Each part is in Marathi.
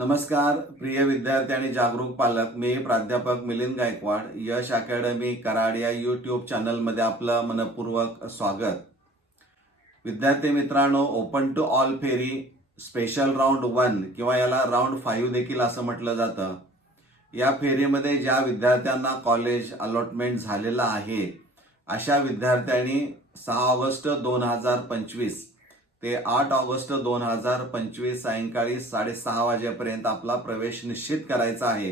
नमस्कार प्रिय विद्यार्थी आणि जागरूक पालक. मी प्राध्यापक मिलिंद गायकवाड. यश अकॅडमी कराड या यूट्यूब चॅनलमध्ये आपलं मनपूर्वक स्वागत. विद्यार्थी मित्रांनो ओपन टू ऑल फेरी स्पेशल राऊंड वन किंवा याला राऊंड फाईव्ह देखील असं म्हटलं जातं. या फेरीमध्ये ज्या विद्यार्थ्यांना कॉलेज अलॉटमेंट झालेलं आहे अशा विद्यार्थ्यांनी सहा ऑगस्ट दोन हजार पंचवीस ते आठ ऑगस्ट दोन हजार पंचवीस सायंकाळी साडेसहा वाजेपर्यंत आपला प्रवेश निश्चित करायचा आहे.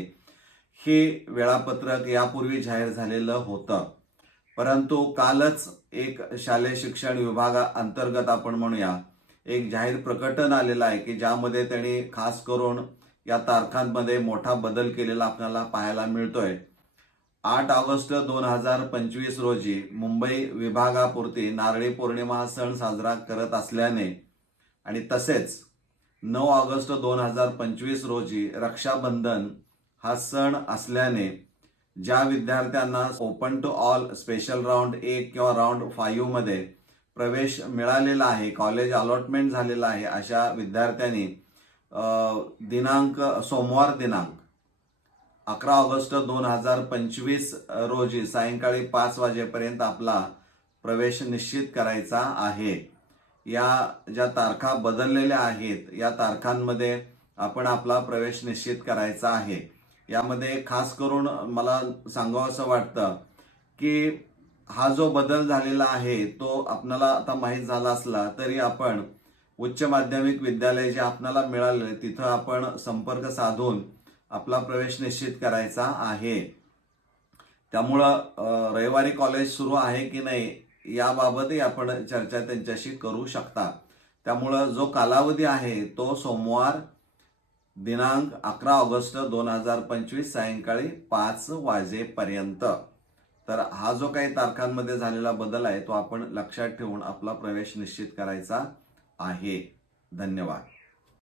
हे वेळापत्रक यापूर्वी जाहीर झालेलं होतं. परंतु कालच एक शालेय शिक्षण विभागा अंतर्गत आपण म्हणूया एक जाहीर प्रकटन आलेलं आहे की ज्यामध्ये त्यांनी खास करून या तारखांमध्ये मोठा बदल केलेला आपल्याला पाहायला मिळतोय. आठ ऑगस्ट दोन हजार पंचवीस रोजी मुंबई विभागापुरती नारळी पौर्णिमा सण साजरा करत असल्याने आणि तसेच नऊ ऑगस्ट दोन हजार पंचवीस रोजी रक्षाबंधन हा सण असल्याने ज्या विद्यार्थ्यांना open to all special round एक किंवा राऊंड फायूमध्ये प्रवेश मिळालेला आहे कॉलेज अलॉटमेंट झालेला आहे अशा विद्यार्थ्यांनी दिनांक सोमवार दिनांक अकरा ऑगस्ट दोन हजार पंचवीस रोजी सायंकाळी पाच वाजेपर्यंत आपला प्रवेश निश्चित करायचा आहे. या ज्या तारखा बदललेल्या आहेत या तारखांमध्ये आपण आपला प्रवेश निश्चित करायचा आहे. यामध्ये खास करून मला सांगावं असं वाटतं की हा जो बदल झालेला आहे तो आपल्याला आता माहीत झाला असला तरी आपण उच्च माध्यमिक विद्यालय जे आपल्याला मिळाले तिथं आपण संपर्क साधून आपला प्रवेश निश्चित करायचा आहे. त्यामुळं रविवारी कॉलेज सुरू आहे की नाही याबाबतही आपण चर्चा त्यांच्याशी करू शकता. त्यामुळं जो कालावधी आहे तो सोमवार दिनांक अकरा ऑगस्ट दोन हजार पंचवीस सायंकाळी पाच वाजेपर्यंत. तर हा जो काही तारखांमध्ये झालेला बदल आहे तो आपण लक्षात ठेवून आपला प्रवेश निश्चित करायचा आहे. धन्यवाद.